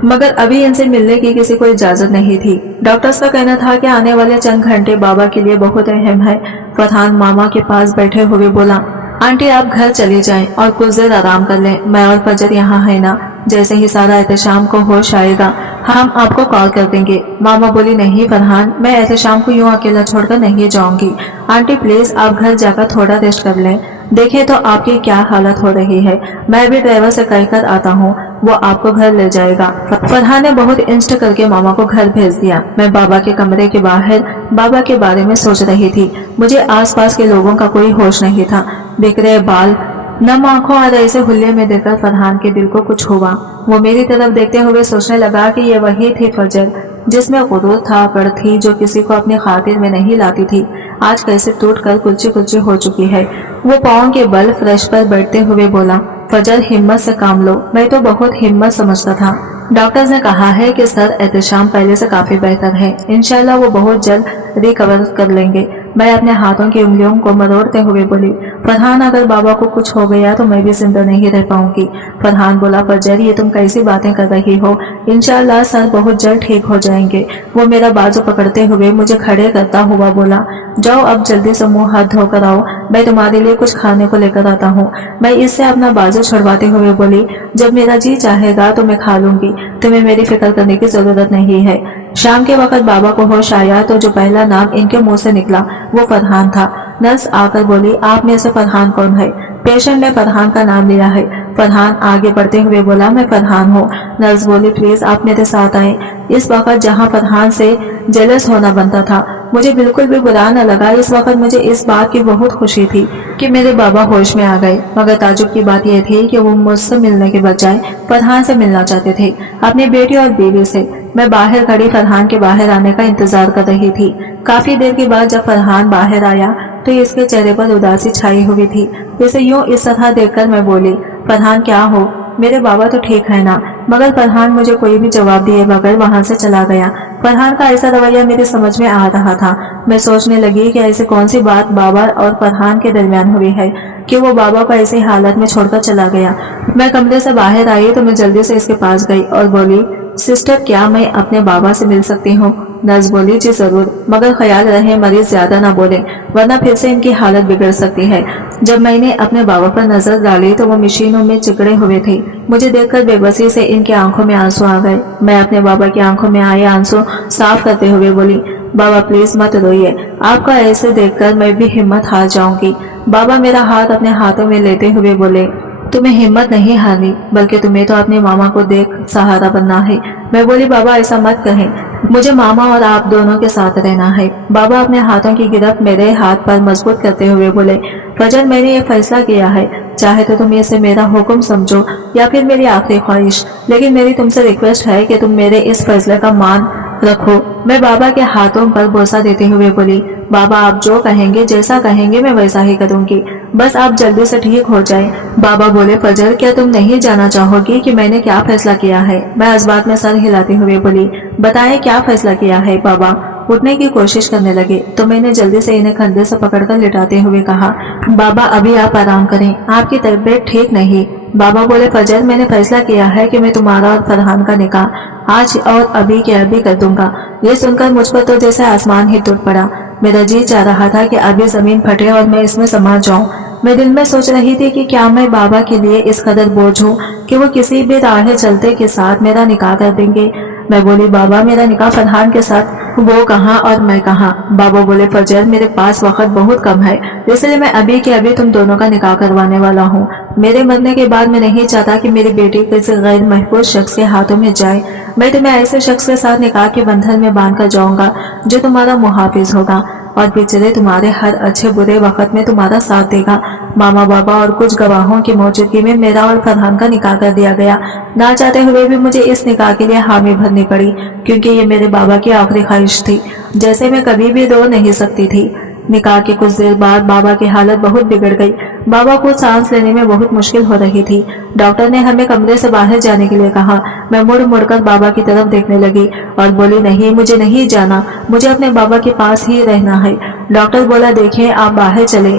मगर अभी इनसे मिलने की किसी को इजाजत नहीं थी। डॉक्टर्स का कहना था कि आने वाले चंद घंटे बाबा के लिए बहुत अहम है। फरहान मामा के पास बैठे हुए बोला, आंटी आप घर चली जाएं और कुछ देर आराम कर लें, मैं और फजर यहाँ है ना, जैसे ही सारा एहतशाम को होश आएगा हम आपको कॉल कर देंगे। मामा बोली, नहीं फरहान, मैं एहतशाम को यूं अकेला छोड़कर नहीं जाऊंगी। आंटी प्लीज आप घर जाकर थोड़ा रेस्ट कर लें, देखें तो आपकी क्या हालत हो रही है। मैं भी ड्राइवर से कहकर आता हूँ, वो आपको घर ले जाएगा। फरहान ने बहुत इंस्ट करके मामा को घर भेज दिया। मैं बाबा के कमरे के बाहर बाबा के बारे में सोच रही थी। मुझे आसपास के लोगों का कोई होश नहीं था। बिखरे बाल, नम आंखों और ऐसे हुल्ले में देखकर फरहान के दिल को कुछ हुआ। वो मेरी तरफ देखते हुए सोचने लगा कि ये वही थी फजर जिसमें गुरूर था, अकड़ थी, जो किसी को अपनी खातिर में नहीं लाती थी, आज कैसे टूट कर कुल्ची कुल्ची हो चुकी है। वो पाँव के बल फ्रेश पर बैठते हुए बोला, फजर हिम्मत से काम लो, मैं तो बहुत हिम्मत समझता था। डॉक्टर्स ने कहा है कि सर एहतशाम पहले से काफी बेहतर है, इंशाल्लाह वो बहुत जल्द रिकवर कर लेंगे। मैं अपने हाथों की उंगलियों को मरोड़ते हुए बोली, फरहान अगर बाबा को कुछ हो गया तो मैं भी जिंदा नहीं रह पाऊंगी। फरहान बोला, फजर ये तुम कैसी बातें कर रही हो, इंशाल्लाह सर बहुत जल्द ठीक हो जाएंगे। वो मेरा बाजू पकड़ते हुए मुझे खड़े करता हुआ बोला, जाओ अब जल्दी से मुंह हाथ धोकर आओ, मैं तुम्हारे लिए कुछ खाने को लेकर आता हूँ। मैं इससे अपना बाजू छुड़वाते हुए बोली, जब मेरा जी चाहेगा तो मैं खा लूंगी, तुम्हें मेरी फिक्र करने की जरूरत नहीं है। शाम के वक्त बाबा को होश आया तो जो पहला नाम इनके मुंह से निकला वो फरहान था। नर्स आकर बोली, आप में से फरहान कौन है? पेशेंट ने फरहान का नाम लिया है। फरहान आगे बढ़ते हुए बोला, मैं फरहान हूँ। नर्स बोली, प्लीज आप मेरे साथ आए। इस वक्त जहाँ फरहान से जेलस होना बनता था, मुझे बिल्कुल भी बुरा न लगा। इस वक्त मुझे इस बात की बहुत खुशी थी कि मेरे बाबा होश में आ गए, मगर ताजुब की बात यह थी कि वो मुझसे मिलने के बजाय फरहान से मिलना चाहते थे, अपनी बेटी और बीवी से। मैं बाहर खड़ी फरहान के बाहर आने का इंतजार कर रही थी। काफी देर के बाद जब फरहान बाहर आया तो इसके चेहरे पर उदासी छाई हुई थी। इसे यूं इस तरह देखकर मैं बोली, फरहान क्या हो, मेरे बाबा तो ठीक है ना? मगर फरहान मुझे कोई भी जवाब दिए बगैर वहां से चला गया। फरहान का ऐसा रवैया मेरे समझ में आ रहा था। मैं सोचने लगी कि ऐसी कौन सी बात बाबा और फरहान के दरमियान हुई है कि वो बाबा को ऐसी हालत में छोड़कर चला गया। मैं कमरे से बाहर आई तो मैं जल्दी से इसके पास गई और बोली, सिस्टर क्या मैं अपने बाबा से मिल सकती हूँ? नर्स बोली, जी जरूर, मगर ख्याल रहे मरीज ज्यादा ना बोले, वरना फिर से इनकी हालत बिगड़ सकती है। जब मैंने अपने बाबा पर नजर डाली तो वो मशीनों में चिकड़े हुए थे। मुझे देखकर बेबसी से इनकी आंखों में आंसू आ गए। मैं अपने बाबा की आंखों में आए आंसू साफ करते हुए बोली, बाबा प्लीज मत रोइए, आपका ऐसे देखकर मैं भी हिम्मत हार जाऊंगी। बाबा मेरा हाथ अपने हाथों में लेते हुए बोले, तुम्हें हिम्मत नहीं हारनी, बल्कि तुम्हें तो अपने मामा को देख सहारा बनना है। मैं बोली, बाबा ऐसा मत कहें, मुझे मामा और आप दोनों के साथ रहना है। बाबा अपने हाथों की गिरफ्त मेरे हाथ पर मजबूत करते हुए बोले, फजर मैंने ये फैसला किया है, चाहे तो तुम इसे मेरा हुक्म समझो या फिर मेरी आखिरी ख्वाहिश, लेकिन मेरी तुमसे रिक्वेस्ट है कि तुम मेरे इस फैसले का मान रखो। मैं बाबा के हाथों पर बोसा देते हुए बोली, बाबा आप जो कहेंगे, जैसा कहेंगे मैं वैसा ही करूंगी, बस आप जल्दी से ठीक हो जाए। बाबा बोले, फजर क्या तुम नहीं जाना चाहोगी कि मैंने क्या फैसला किया है? मैं इस बात में सर हिलाते हुए बोली, बताएं क्या फैसला किया है बाबा। उठने की कोशिश करने लगे तो मैंने जल्दी से इन्हें कंधे से पकड़कर लिटाते हुए कहा, बाबा अभी आप आराम करें, आपकी तबीयत ठीक नहीं। बाबा बोले, फजर मैंने फैसला किया है कि मैं तुम्हारा और फरहान का निकाह आज और अभी के अभी कर दूंगा। ये सुनकर मुझ पर तो जैसे आसमान ही टूट पड़ा। मेरा जी चाह रहा था कि अभी जमीन फटे और मैं इसमें समा जाऊं। मैं दिल में सोच रही थी कि क्या मैं बाबा के लिए इस कदर बोझ हूँ कि वो किसी भी राह चलते के साथ मेरा निकाह कर देंगे। मैं बोली, बाबा मेरा निकाह फरहान के साथ, वो कहाँ और मैं कहाँ? बाबा बोले, फजर मेरे पास वक्त बहुत कम है, इसलिए मैं अभी के अभी तुम दोनों का निकाह करवाने वाला हूँ। मेरे मरने के बाद मैं नहीं चाहता कि मेरी बेटी किसी गैर महफूज शख्स के हाथों में जाए। मैं तुम्हें ऐसे शख्स के साथ निकाह के बंधन में बांध कर जाऊंगा जो तुम्हारा मुहाफिज होगा और पिछले तुम्हारे हर अच्छे बुरे वक्त में तुम्हारा साथ देगा। मामा बाबा और कुछ गवाहों की मौजूदगी में मेरा और फरहान का निकाह कर दिया गया। ना चाहते हुए भी मुझे इस निकाह के लिए हामी भरनी पड़ी, क्योंकि ये मेरे बाबा की आखिरी ख्वाहिश थी, जैसे मैं कभी भी रो नहीं सकती थी। निकाह के कुछ देर बाद बाबा की हालत बहुत बिगड़ गई। बाबा को सांस लेने में बहुत मुश्किल हो रही थी। डॉक्टर ने हमें कमरे से बाहर जाने के लिए कहा। मैं मुड़ मुड़कर बाबा की तरफ देखने लगी और बोली, नहीं मुझे नहीं जाना, मुझे अपने बाबा के पास ही रहना है। डॉक्टर बोला, देखिए आप बाहर चले,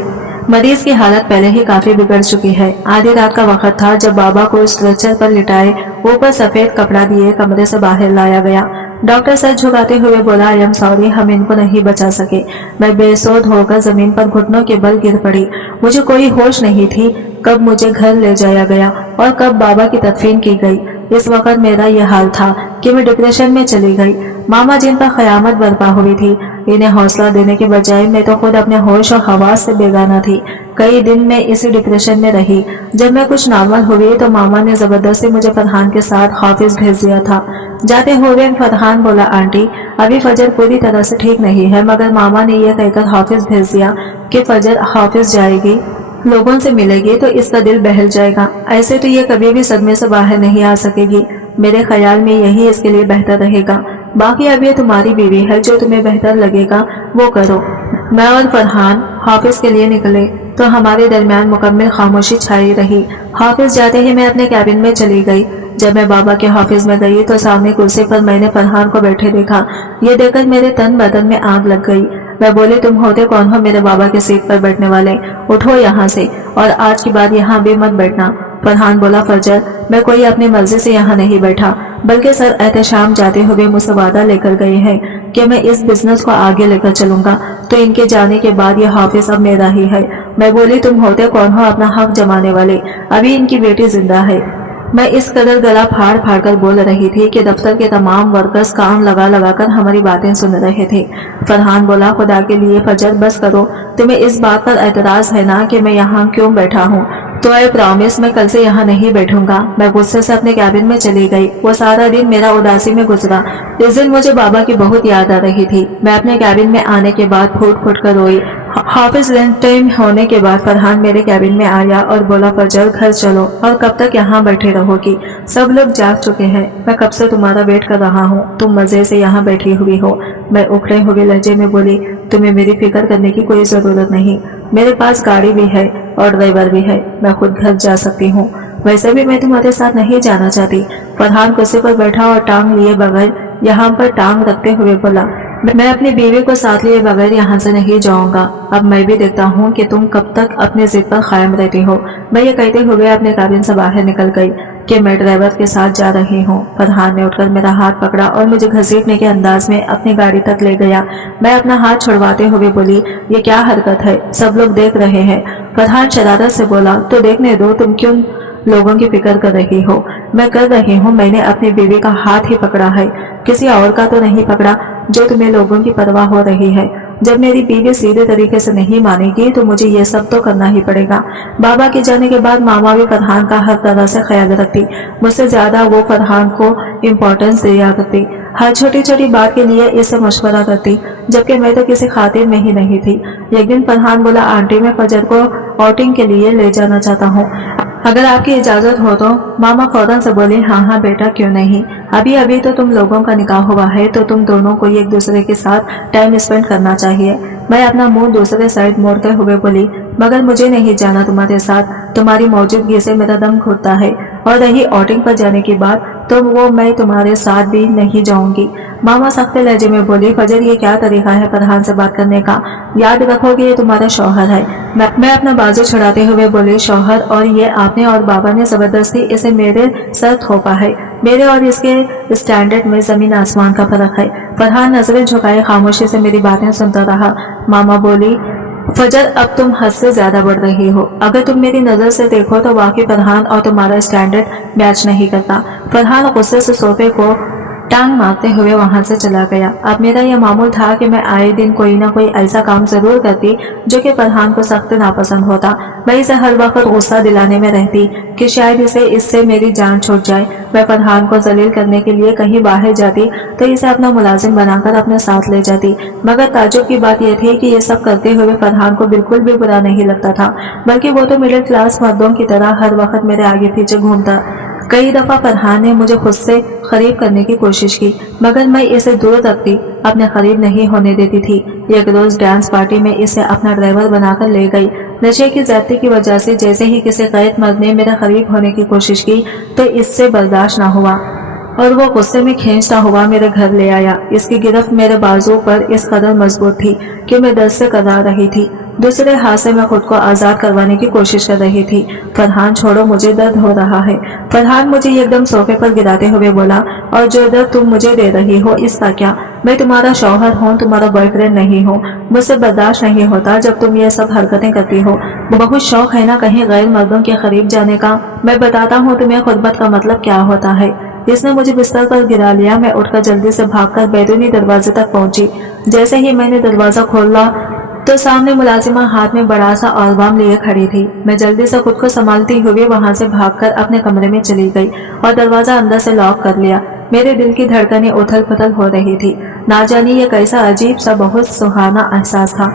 मरीज की हालत पहले ही काफी बिगड़ चुकी है। आधी रात का वक्त था जब बाबा को स्ट्रेचर पर लिटाए ऊपर सफेद कपड़ा दिए कमरे से बाहर लाया गया। डॉक्टर सर झुकाते हुए बोला, आई एम सॉरी, हम इनको नहीं बचा सके। मैं बेसोध होकर जमीन पर घुटनों के बल गिर पड़ी। मुझे कोई होश नहीं थी कब मुझे घर ले जाया गया और कब बाबा की तदफीन की गई। इस वक्त मेरा यह हाल था कि मैं डिप्रेशन में चली गई। मामा जिन पर क़यामत बर्पा हुई थी, इन्हें हौसला देने के बजाय मैं तो खुद अपने होश और हवास से बेगाना थी। कई दिन मैं इसी डिप्रेशन में रही। जब मैं कुछ नॉर्मल हुई तो मामा ने जबरदस्ती मुझे फरहान के साथ हाफिज भेज दिया था। जाते हुए फरहान बोला, आंटी अभी फजर पूरी तरह से ठीक नहीं है, मगर मामा ने यह कहकर हाफिज भेज दिया कि फजर हाफिज जाएगी, लोगों से मिलेगी तो इसका दिल बहल जाएगा। ऐसे तो ये कभी भी सदमे से बाहर नहीं आ सकेगी। मेरे ख्याल में यही इसके लिए बेहतर रहेगा। बाकी अब ये तुम्हारी बीवी है, जो तुम्हें बेहतर लगेगा वो करो। मैं और फरहान हाफिज के लिए निकले तो हमारे दरमियान मुकम्मल खामोशी छाई रही। हाफिज जाते ही मैं अपने कैबिन में चली गई। जब मैं बाबा के हाफिज में गई तो सामने कुर्सी पर मैंने फरहान को बैठे देखा। ये देखकर मेरे तन बदन में आग लग गई। मैं बोली, तुम होते कौन हो मेरे बाबा के सीट पर बैठने वाले? उठो यहाँ से और आज के बाद यहाँ भी मत बैठना। फरहान बोला, फजर मैं कोई अपनी मर्जी से यहाँ नहीं बैठा, बल्कि सर एहतशाम जाते हुए मुझसे वादा लेकर गए हैं कि मैं इस बिजनेस को आगे लेकर चलूंगा, तो इनके जाने के बाद ये हाफिज अब मेरा ही है। मैं बोली, तुम होते कौन हो अपना हक जमाने वाले? अभी इनकी बेटी जिंदा है। मैं इस कदर गला फाड़ फाड़ कर बोल रही थी कि दफ्तर के तमाम वर्कर्स कान लगा लगा कर हमारी बातें सुन रहे थे। फरहान बोला, खुदा के लिए फजर बस करो, तुम्हें इस बात पर एतराज है ना कि मैं यहाँ क्यों बैठा हूँ? तो आई प्रॉमिस मैं कल से यहाँ नहीं बैठूंगा। मैं गुस्से से अपने कैबिन में चली गई। वो सारा दिन मेरा उदासी में गुजरा। इस दिन मुझे बाबा की बहुत याद आ रही थी। मैं अपने कैबिन में आने के बाद फूट फूट कर रोई। हाफिज लंच टाइम होने के बाद फरहान मेरे कैबिन में आया और बोला, फजर घर चलो, और कब तक यहाँ बैठे रहोगी? सब लोग जाग चुके हैं, मैं कब से तुम्हारा वेट कर रहा हूँ, तुम मजे से यहाँ बैठी हुई हो। मैं उखड़े हुए लहजे में बोली, तुम्हें मेरी फिक्र करने की कोई जरूरत नहीं, मेरे पास गाड़ी भी है और ड्राइवर भी है, मैं खुद घर जा सकती हूँ। वैसे भी मैं तुम्हारे साथ नहीं जाना चाहती। फरहान कुर्सी पर बैठा और टांग लिए बगैर यहाँ पर टांग रखते हुए बोला, मैं अपनी बीवी को साथ लिए बगैर यहाँ से नहीं जाऊंगा। अब मैं भी देखता हूँ कि तुम कब तक अपने जिद पर कायम रहती हो। मैं ये कहते हुए अपने कैबिन से बाहर निकल गई कि मैं ड्राइवर के साथ जा रही हूँ। फरहान ने उठकर मेरा हाथ पकड़ा और मुझे घसीटने के अंदाज में अपनी गाड़ी तक ले गया। मैं अपना हाथ छुड़वाते हुए बोली, ये क्या हरकत है, सब लोग देख रहे हैं। फरहान शरारत से बोला, तो देखने दो, तुम क्यों लोगों की फिक्र कर रही हो? मैं कर रही हूँ, मैंने अपनी बीवी का हाथ ही पकड़ा है, किसी और का तो नहीं पकड़ा जो तुम्हें लोगों की परवाह हो रही है। जब मेरी बीवी सीधे तरीके से नहीं मानेगी तो मुझे ये सब तो करना ही पड़ेगा। बाबा के जाने के बाद मामा भी फरहान का हर तरह से ख्याल रखती। मुझसे ज्यादा वो फरहान को इम्पोर्टेंस दिया करती। हर छोटी छोटी बात के लिए इससे मशवरा करती, जबकि मैं तो किसी खातिर में ही नहीं थी। एक दिन फरहान बोला, आंटी मैं फजर को आउटिंग के लिए ले जाना चाहता हूँ, अगर आपकी इजाजत हो तो। मामा फौरन से बोले, हाँ हाँ बेटा क्यों नहीं, अभी अभी तो तुम लोगों का निकाह हुआ है तो तुम दोनों को एक दूसरे के साथ टाइम स्पेंड करना चाहिए। मैं अपना मुंह दूसरे साइड मोड़ते हुए बोली, मगर मुझे नहीं जाना तुम्हारे साथ, तुम्हारी मौजूदगी से मेरा दम घुटता है, और रही आउटिंग पर जाने की बात तो वो मैं तुम्हारे साथ भी नहीं जाऊंगी। मामा सख्त लहजे में बोली, फजर ये क्या तरीका है फरहान से बात करने का, याद रखोगे ये तुम्हारा शौहर है। मैं अपना बाजू छुड़ाते हुए बोली, शौहर और ये आपने और बाबा ने जबरदस्ती इसे मेरे सर थोपा है। मेरे और इसके स्टैंडर्ड में जमीन आसमान का फर्क है। फरहान नजरें झुकाए खामोशी से मेरी बातें सुनता रहा। मामा बोली, फजर अब तुम हद से ज्यादा बढ़ रही हो, अगर तुम मेरी नजर से देखो तो वाकई फरहान और तुम्हारा स्टैंडर्ड मैच नहीं करता। फरहान गुस्से से सोफे को टांग मारते हुए वहां से चला गया। अब मेरा यह मामूल था कि मैं आए दिन कोई ना कोई ऐसा काम जरूर करती जो कि फरहान को सख्त नापसंद होता। मैं इसे हर वक्त गुस्सा दिलाने में रहती कि शायद इससे मेरी जान छूट जाए। मैं फरहान को जलील करने के लिए कहीं बाहर जाती तो इसे अपना मुलाजिम बनाकर अपने साथ ले जाती। मगर ताज्जुब की बात यह थी कि ये सब करते हुए फरहान को बिल्कुल भी बुरा नहीं लगता था, बल्कि वो तो मिडिल क्लास मर्दों की तरह हर वक्त मेरे आगे पीछे घूमता। कई दफा फरहान ने मुझे खुद से करीब करने की कोशिश की, मगर मैं इसे दूर रखती, अपने करीब नहीं होने देती थी। एक रोज डांस पार्टी में इसे अपना ड्राइवर बनाकर ले गई। नशे की ज्यादती की वजह से जैसे ही किसी गैर मर्द ने मेरे करीब होने की कोशिश की तो इससे बर्दाश्त न हुआ और वो गुस्से में खींचता हुआ मेरे घर ले आया। इसकी गिरफ्त मेरे बाजू पर इस कदर मजबूत थी कि मैं दर्द से कतरा रही थी। दूसरे हाथ से मैं खुद को आजाद करवाने की कोशिश कर रही थी। फरहान छोड़ो, मुझे दर्द हो रहा है। फरहान मुझे एकदम सोफे पर गिराते हुए बोला, और जो दर्द तुम मुझे दे रही हो इसका क्या? मैं तुम्हारा शौहर हूँ, तुम्हारा बॉयफ्रेंड नहीं हूँ। मुझसे बर्दाश्त नहीं होता जब तुम ये सब हरकतें करती हो। बहुत शौक है ना कहीं गैर मर्दों के करीब जाने का। मैं बताता हूँ तुम्हें खुर्बत का मतलब क्या होता है। इसने मुझे बिस्तर पर गिरा लिया। मैं उठकर जल्दी से भागकर बैरूनी दरवाजे तक पहुंची। जैसे ही मैंने दरवाजा खोला तो सामने मुलाजिमा हाथ में बड़ा सा अल्बम लिए खड़ी थी। मैं जल्दी से खुद को संभालती हुई वहां से भागकर अपने कमरे में चली गई और दरवाजा अंदर से लॉक कर लिया। मेरे दिल की धड़कनें उथल पुथल हो रही थी। ना जाने ये कैसा अजीब सा बहुत सुहाना एहसास था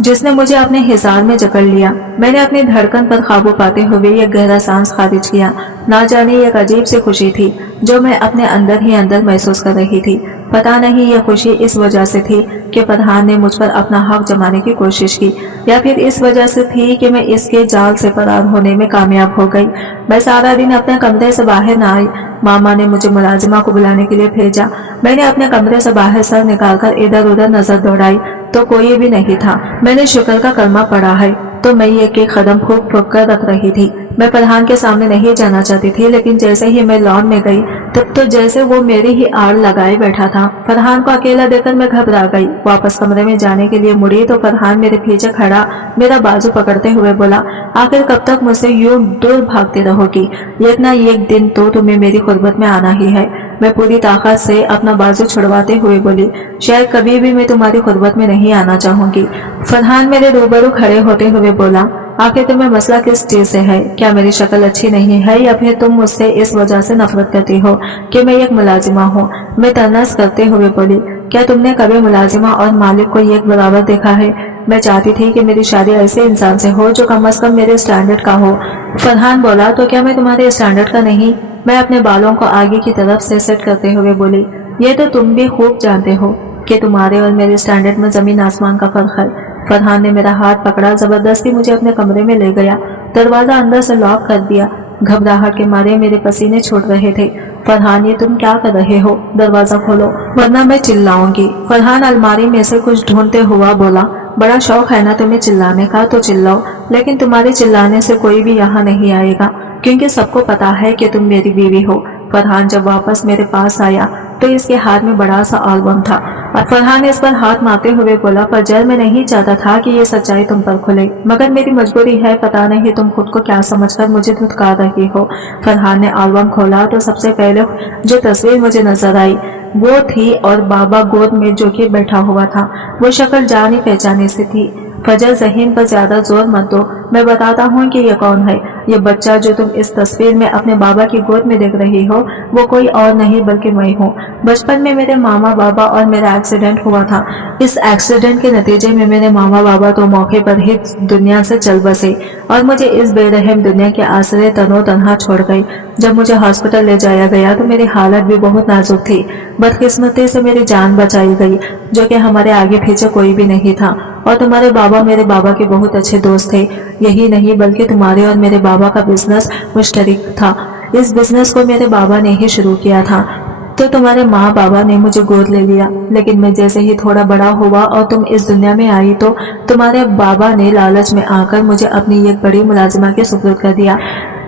जिसने मुझे अपने हिसार में जकड़ लिया। मैंने अपनी धड़कन पर काबू पाते हुए एक गहरा सांस खारिज किया। ना जाने एक अजीब सी खुशी थी जो मैं अपने अंदर ही अंदर महसूस कर रही थी। पता नहीं यह खुशी इस वजह से थी कि फरहान ने मुझ पर अपना हक जमाने की कोशिश की, या फिर इस वजह से थी कि मैं इसके जाल से फरार होने में कामयाब हो गई। मैं सारा दिन अपने कमरे से बाहर न आई। मामा ने मुझे मुलाजिमा को बुलाने के लिए भेजा। मैंने अपने कमरे से बाहर सर निकालकर इधर उधर नजर दौड़ाई तो कोई भी नहीं था। मैंने शुक्र का कलमा पढ़ा है तो मैं एक एक कदम फूक फूक कर रख रही थी। मैं फरहान के सामने नहीं जाना चाहती थी, लेकिन जैसे ही मैं लॉन में गई तब तो जैसे वो मेरी ही आड़ लगाए बैठा था। फरहान को अकेला देखकर मैं घबरा गई। वापस कमरे में जाने के लिए मुड़ी तो फरहान मेरे पीछे खड़ा मेरा बाजू पकड़ते हुए बोला, आखिर कब तक मुझसे यूं दूर भागती रहोगी? एक ना एक दिन तो तुम्हें मेरी खुर्बत में आना ही है। मैं पूरी ताकत से अपना बाजू छुड़वाते हुए बोली, शायद कभी भी मैं तुम्हारी खुर्बत में नहीं आना चाहूंगी। फरहान मेरे रूबरू खड़े होते हुए बोला, आखिर तुम्हें मसला किस चीज से है? क्या मेरी शक्ल अच्छी नहीं है, या फिर तुम मुझसे इस वजह से नफरत करती हो कि मैं एक मुलाजिमा हूँ? मैं तनस करते हुए बोली, क्या तुमने कभी मुलाजिमा और मालिक को एक बराबर देखा है? मैं चाहती थी कि मेरी शादी ऐसे इंसान से हो जो कम से कम मेरे स्टैंडर्ड का हो। फरहान बोला, तो क्या मैं तुम्हारे स्टैंडर्ड का नहीं? मैं अपने बालों को आगे की तरफ से सेट करते हुए बोली, ये तो तुम भी खूब जानते हो कि तुम्हारे और मेरे स्टैंडर्ड में जमीन आसमान का फर्क है। फरहान ने मेरा हाथ पकड़ा, जबरदस्ती मुझे अपने कमरे में ले गया। दरवाजा अंदर से लॉक कर दिया। घबराहट के मारे मेरे पसीने छूट रहे थे। फरहान, ये तुम क्या कर रहे हो? दरवाजा खोलो वरना मैं चिल्लाऊंगी। फरहान अलमारी में से कुछ ढूंढते हुआ बोला, बड़ा शौक है ना तुम्हें चिल्लाने का, तो चिल्लाओ, लेकिन तुम्हारे चिल्लाने से कोई भी यहाँ नहीं आएगा, क्योंकि सबको पता है कि तुम मेरी बीवी हो। फरहान जब वापस मेरे पास आया तो इसके हाथ में बड़ा सा एल्बम था और फरहान इस पर हाथ मारते हुए बोला, फजर मैं नहीं चाहता था कि ये सच्चाई तुम पर खुले, मगर मेरी मजबूरी है। पता नहीं तुम खुद को क्या समझकर मुझे धुतकार रही हो। फरहान ने एल्बम खोला तो सबसे पहले जो तस्वीर मुझे नजर आई वो थी और बाबा गोद में जो कि बैठा हुआ था। वो शक्ल जानी पहचानी सी थी। फजर, ज़हीन पर ज्यादा जोर मत दो, मैं बताता हूँ कि ये कौन है। ये बच्चा जो तुम इस तस्वीर में अपने बाबा की गोद में देख रही हो, वो कोई और नहीं बल्कि मैं हूँ। बचपन में मेरे मामा बाबा और मेरा एक्सीडेंट हुआ था। इस एक्सीडेंट के नतीजे में मेरे मामा बाबा तो मौके पर ही दुनिया से चल बसे और मुझे इस बेरहम दुनिया के आसरे तनो तनहा छोड़ गई। जब मुझे हॉस्पिटल ले जाया गया तो मेरी हालत भी बहुत नाजुक थी। बदकिस्मती से मेरी जान बचाई गई, जो कि हमारे आगे पीछे कोई भी नहीं था। और तुम्हारे बाबा मेरे बाबा के बहुत अच्छे दोस्त थे। यही नहीं बल्कि तुम्हारे और मेरे बाबा का बिजनेस मुश्तरक था। इस बिजनेस को मेरे बाबा ने ही शुरू किया था। तो तुम्हारे माँ बाबा ने मुझे गोद ले लिया, लेकिन मैं जैसे ही थोड़ा बड़ा हुआ और तुम इस दुनिया में आई तो तुम्हारे बाबा ने लालच में आकर मुझे अपनी एक बड़ी मुलाजिमा के सुपुर्द कर दिया।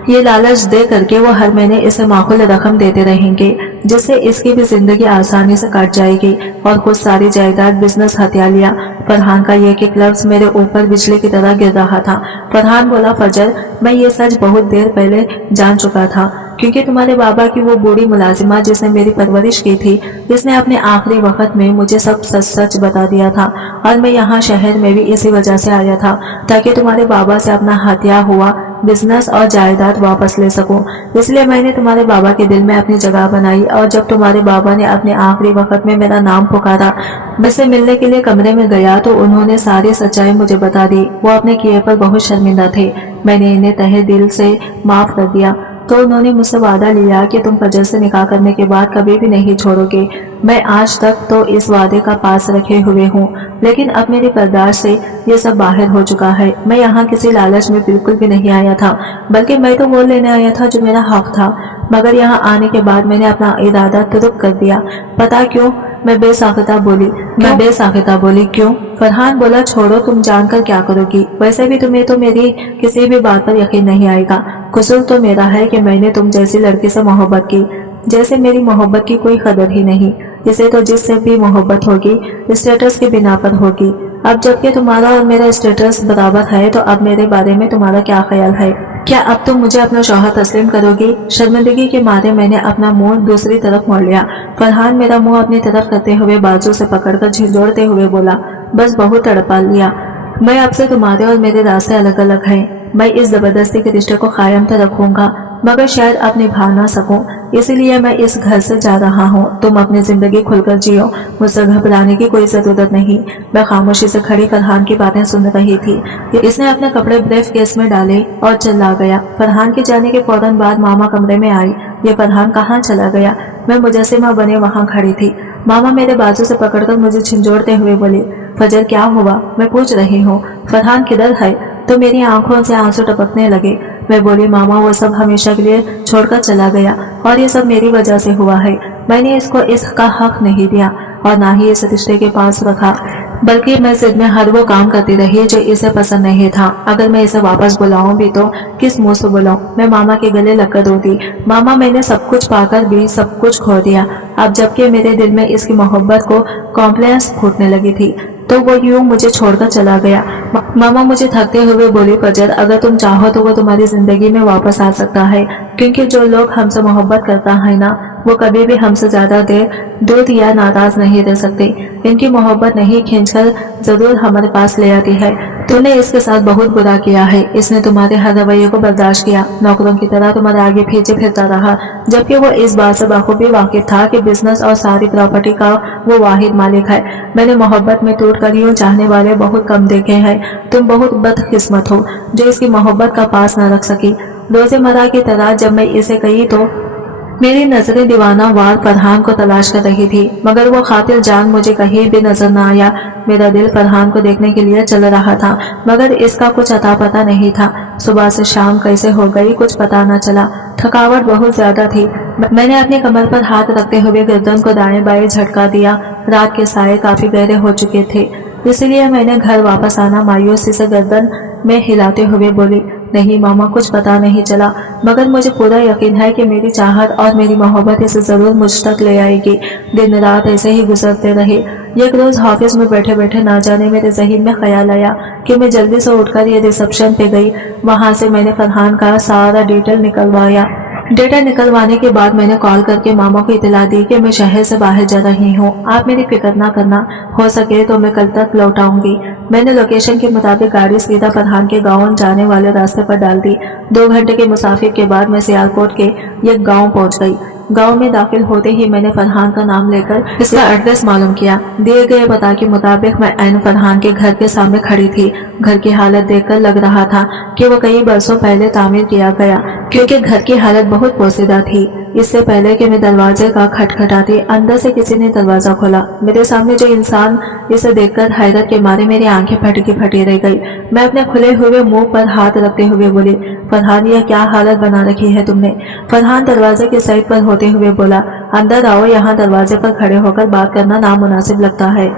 ये लालच दे करके वो हर महीने इसे माकूल रकम देते रहेंगे, जिससे इसकी भी जिंदगी आसानी से कट जाएगी। और खुद सारी जायदाद बिजनेस हत्या लिया। फरहान का एक एक लफ्ज मेरे ऊपर बिजली की तरह गिर रहा था। फरहान बोला, फजर, मैं ये सच बहुत देर पहले जान चुका था, क्योंकि तुम्हारे बाबा की वो बूढ़ी मुलाजिमा जिसने मेरी परवरिश की थी, जिसने अपने आखिरी वक्त में मुझे सब सच सच बता दिया था। और मैं यहाँ शहर में भी इसी वजह से आया था, ताकि तुम्हारे बाबा से अपना हत्या हुआ बिजनेस और जायदाद वापस ले सकूं। इसलिए मैंने तुम्हारे बाबा के दिल में अपनी जगह बनाई। और जब तुम्हारे बाबा ने अपने आखिरी वक्त में मेरा नाम पुकारा, मुझसे मिलने के लिए कमरे में गया तो उन्होंने सारी सच्चाई मुझे बता दी। वो अपने किए पर बहुत शर्मिंदा थे। मैंने इन्हें तहे दिल से माफ कर दिया। तो उन्होंने मुझसे वादा लिया कि तुम फजर से निकाह करने के बाद कभी भी नहीं छोड़ोगे। मैं आज तक तो इस वादे का पास रखे हुए हूँ, लेकिन अब मेरी बर्दाश्त से ये सब बाहर हो चुका है। मैं यहाँ किसी लालच में बिल्कुल भी नहीं आया था, बल्कि मैं तो वो लेने आया था जो मेरा हक था। मगर यहाँ आने के बाद मैंने अपना इरादा तुर्क कर दिया। पता क्यों? मैं बेसाख्ता बोली। क्यों? फरहान बोला, छोड़ो, तुम जानकर क्या करोगी? वैसे भी तुम्हें तो मेरी किसी भी बात पर यकीन नहीं आएगा। कसूर तो मेरा है कि मैंने तुम जैसी लड़की से मोहब्बत की, जैसे मेरी मोहब्बत की कोई कदर ही नहीं। इसे तो जिससे भी मोहब्बत होगी स्टेटस के बिना पर होगी। अब जबकि तुम्हारा और मेरा स्टेटस बराबर है, तो अब मेरे बारे में तुम्हारा क्या ख्याल है? क्या अब तुम मुझे अपना शौहर तस्लीम करोगी? शर्मिंदगी के मारे मैंने अपना मुंह दूसरी तरफ मोड़ लिया। फरहान मेरा मुंह अपनी तरफ करते हुए बाजू से पकड़कर झिझोड़ते हुए बोला, बस बहुत तड़पा लिया। मैं अब से तुम्हारे और मेरे रास्ते अलग अलग हैं। मैं इस जबरदस्ती के रिश्ते को कायम तो रखूंगा, मगर शायद अब निभा ना सकूं। इसीलिए मैं इस घर से जा रहा हूँ। तुम अपनी जिंदगी खुलकर जियो, मुझसे घबराने की कोई जरूरत नहीं। मैं खामोशी से खड़ी फरहान की बातें सुन रही थी। इसने अपने कपड़े ब्रीफ केस में डाले और चला गया। फरहान के जाने के फौरन बाद मामा कमरे में आई। ये फरहान कहाँ चला गया? मैं मुजस्सिमा बने वहाँ खड़ी थी। मामा मेरे बाजू से पकड़कर मुझे झिंझोड़ते हुए बोली, फजर क्या हुआ? मैं पूछ रही हूँ, फरहान किधर है? तो मेरी आंखों से आंसू टपकने लगे। मैं बोली, मामा वो सब हमेशा के लिए छोड़कर चला गया और ये सब मेरी वजह से हुआ है। मैंने इसको इसका हक नहीं दिया और ना ही इस रिश्ते के पास रखा, बल्कि मैं जिद में हर वो काम करती रही जो इसे पसंद नहीं था। अगर मैं इसे वापस बुलाऊं भी तो किस मुंह से बुलाऊं? मैं मामा के गले लगकर रोती, मामा मैंने सब कुछ पाकर भी सब कुछ खो दिया। अब जबकि मेरे दिल में इसकी मोहब्बत को कॉम्प्लेक्स फूटने लगी थी, तो वो यूं मुझे छोड़कर चला गया। मामा मुझे थकते हुए बोली, फजर अगर तुम चाहो तो वो तुम्हारी जिंदगी में वापस आ सकता है, क्योंकि जो लोग हमसे मोहब्बत करता है ना, वो कभी भी हमसे ज्यादा देर दूर या नाराज नहीं रह सकते। इनकी मोहब्बत नहीं खींचकर जरूर हमारे पास ले आती है। तूने इसके साथ बहुत बुरा किया है। इसने तुम्हारे हर रवैये को बर्दाश्त किया, नौकरों की तरह तुम्हारे आगे पीछे फिरता रहा, जबकि वो इस बात से बखूबी वाकिफ था कि बिजनेस और सारी प्रॉपर्टी का वो वाहिद मालिक है। मैंने मोहब्बत में टूट कर यूं चाहने वाले बहुत कम देखे हैं। तुम बहुत बदकिस्मत हो जो इसकी मोहब्बत का पास न रख सकी। रोजेमर्रा की तरह जब मैं इसे कही तो मेरी नजरें दीवाना वार फरहान को तलाश कर रही थी, मगर वो खातिर जान मुझे कहीं भी नजर न आया। मेरा दिल फरहान को देखने के लिए चल रहा था, मगर इसका कुछ अता पता नहीं था। सुबह से शाम कैसे हो गई कुछ पता न चला। थकावट बहुत ज्यादा थी। मैंने अपनी कमर पर हाथ रखते हुए गर्दन को दाएं बाएं झटका दिया। रात के साए काफी गहरे हो चुके थे, इसलिए मैंने घर वापस आना मायूसी से गर्दन में हिलाते हुए बोली, नहीं मामा, कुछ पता नहीं चला, मगर मुझे पूरा यकीन है कि मेरी चाहत और मेरी मोहब्बत इसे जरूर मुझ तक ले आएगी। दिन रात ऐसे ही गुजरते रहे। एक रोज ऑफिस में बैठे बैठे ना जाने मेरे ज़हन में ख्याल आया कि मैं जल्दी से उठकर ये रिसेप्शन पे गई। वहां से मैंने फरहान का सारा डिटेल निकलवाया। डेटा निकलवाने के बाद मैंने कॉल करके मामा को इतला दी कि मैं शहर से बाहर जा रही हूँ, आप मेरी फिक्र ना करना, हो सके तो मैं कल तक लौट आऊंगी। मैंने लोकेशन के मुताबिक गाड़ी सीधा फरहान के गाँव जाने वाले रास्ते पर डाल दी। 2 घंटे के मुसाफिर के बाद मैं सियालकोट के एक गाँव पहुँच गई। गांव में दाखिल होते ही मैंने फरहान का नाम लेकर इसका एड्रेस मालूम किया। दिए गए पता के मुताबिक मैं ऐन फरहान के घर के सामने खड़ी थी। घर की हालत देखकर लग रहा था कि वो कई बरसों पहले तामीर किया गया, क्योंकि घर की हालत बहुत पोसीदा थी। इससे पहले कि मैं दरवाजे का खटखटाती, अंदर से किसी ने दरवाजा खोला। मेरे सामने जो इंसान, इसे देखकर हैरत के मारे मेरी आंखें फटी रह गई। मैं अपने खुले हुए मुंह पर हाथ रखते हुए बोली, फरहान यह क्या हालत बना रखी है तुमने? फरहान दरवाजे के साइड पर होते हुए बोला, अंदर आओ, यहाँ दरवाजे पर खड़े होकर बात करना नामुनासिब लगता है।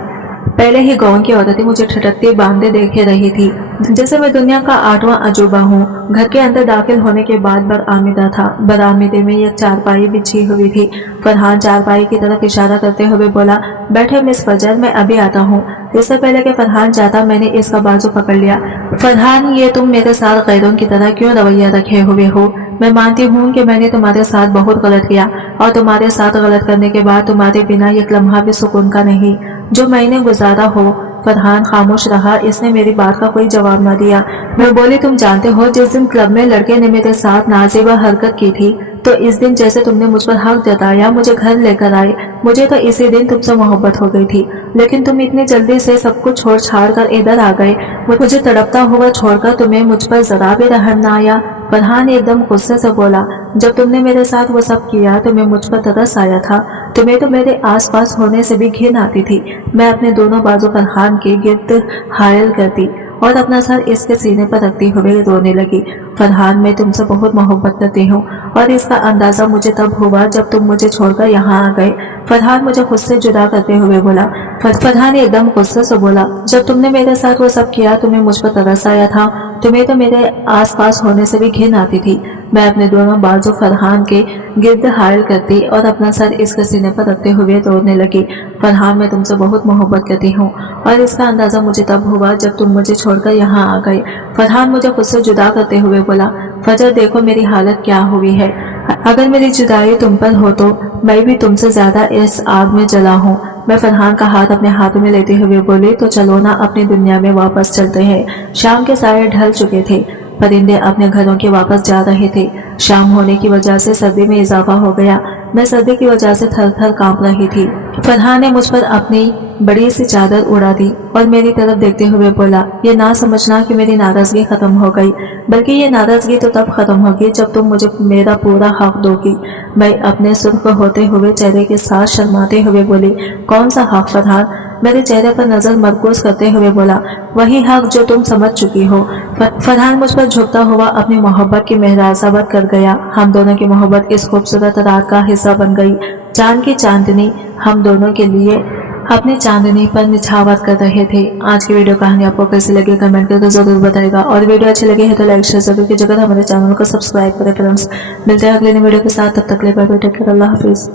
पहले ही गांव की औरतें मुझे ठटकती बांधे देखे रही थी, जैसे मैं दुनिया का 8वां अजूबा हूँ। घर के अंदर दाखिल होने के बाद बरामदा था। बरामदे में एक चारपाई बिछी हुई थी। फरहान चारपाई की तरफ इशारा करते हुए बोला, बैठे मिस फजर, मैं अभी आता हूँ। इससे पहले कि फरहान जाता, मैंने इसका बाजू पकड़ लिया। फरहान, ये तुम मेरे साथ गैरों की तरह क्यों रवैया रखे हुए हो? मैं मानती हूँ कि मैंने तुम्हारे साथ बहुत गलत किया, और तुम्हारे साथ गलत करने के बाद तुम्हारे बिना एक लम्हा भी सुकून का नहीं जो मैंने गुजारा हो। फरहान खामोश रहा, इसने मेरी बात का कोई जवाब न दिया। मैं बोली, तुम जानते हो जिस दिन क्लब में लड़के ने मेरे साथ नाजीबा हरकत की थी, तो इस दिन जैसे तुमने मुझ पर हक जताया, मुझे घर लेकर आए, मुझे तो इसी दिन तुमसे मोहब्बत हो गई थी। लेकिन तुम इतनी जल्दी से सब कुछ छोड़ छाड़ कर इधर आ गए। मुझे तड़पता हुआ छोड़कर तुम्हें मुझ पर जरा भी रहम न आया। फरहान एकदम गुस्से से बोला, जब तुमने मेरे साथ वो सब किया तुम्हें मुझ पर तरस आया था, तुम्हें तो मेरे आसपास होने से भी घिन आती थी। मैं अपने दोनों बाजू फरहान के गिर्द हायल करती और अपना सर इसके सीने पर रखती हुए रोने लगी। फरहान, मैं तुमसे बहुत मोहब्बत करती हूँ, और इसका अंदाजा मुझे तब हुआ जब तुम मुझे छोड़कर यहाँ आ गए। फरहान मुझे खुद से जुदा करते हुए बोला। फरहान एकदम गुस्से से बोला, जब तुमने मेरे साथ वो सब किया तुम्हें मुझ पर तरस आया था, तुम्हें तो मेरे आसपास होने से भी घिन आती थी। मैं अपने दोनों बाजू फरहान के गिर्द हायल करती और अपना सर इसके सीने पर रखते हुए रोने लगी। फरहान, मैं तुमसे बहुत मोहब्बत करती हूँ, और इसका अंदाजा मुझे तब हुआ जब तुम मुझे छोड़कर यहाँ आ गए। फरहान मुझे खुद से जुदा करते हुए बोला, फजर देखो मेरी हालत क्या हुई है। अगर मेरी जुदाई तुम पर हो तो मैं भी तुमसे ज्यादा इस आग में जला हूँ। मैं फरहान का हाथ अपने हाथों में लेते हुए बोली, तो चलो ना अपनी दुनिया में वापस चलते हैं। शाम के साये ढल चुके थे, परिंदे अपने घरों के वापस जा रहे थे। शाम होने की वजह से सर्दी में इजाफा हो गया। मैं सर्दी की वजह से थर थर कांप रही थी। फरहान ने मुझ पर अपनी बड़ी सी चादर उड़ा दी और मेरी तरफ देखते हुए बोला, ये ना समझना कि मेरी नाराजगी खत्म हो गई, बल्कि ये नाराजगी तो तब खत्म होगी जब तुम मुझे मेरा पूरा हक दोगी। मैं अपने सुर्ख होते हुए चेहरे के साथ शर्माते हुए बोली, कौन सा हक फरहान? मेरे चेहरे पर नजर मरकूज करते हुए बोला, वही हक जो तुम समझ चुकी हो। फरहान मुझ पर झुकता हुआ अपनी मोहब्बत की मेहराजावत कर गया। हम दोनों की मोहब्बत इस खूबसूरत रात का हिस्सा बन गई। चांद की चांदनी हम दोनों के लिए अपनी चांदनी पर निछावर कर रहे थे। आज की वीडियो कहानी आपको कैसी लगी कमेंट करके जरूर बताएगा, और वीडियो अच्छी लगी है तो लाइक शेयर जरूर कीजिएगा। हमारे चैनल को सब्सक्राइब करें फ्रेंड्स। मिलते हैं अगले वीडियो के साथ, तब तक के लिए बाय बाय, टेक केयर, अल्लाह हाफिज।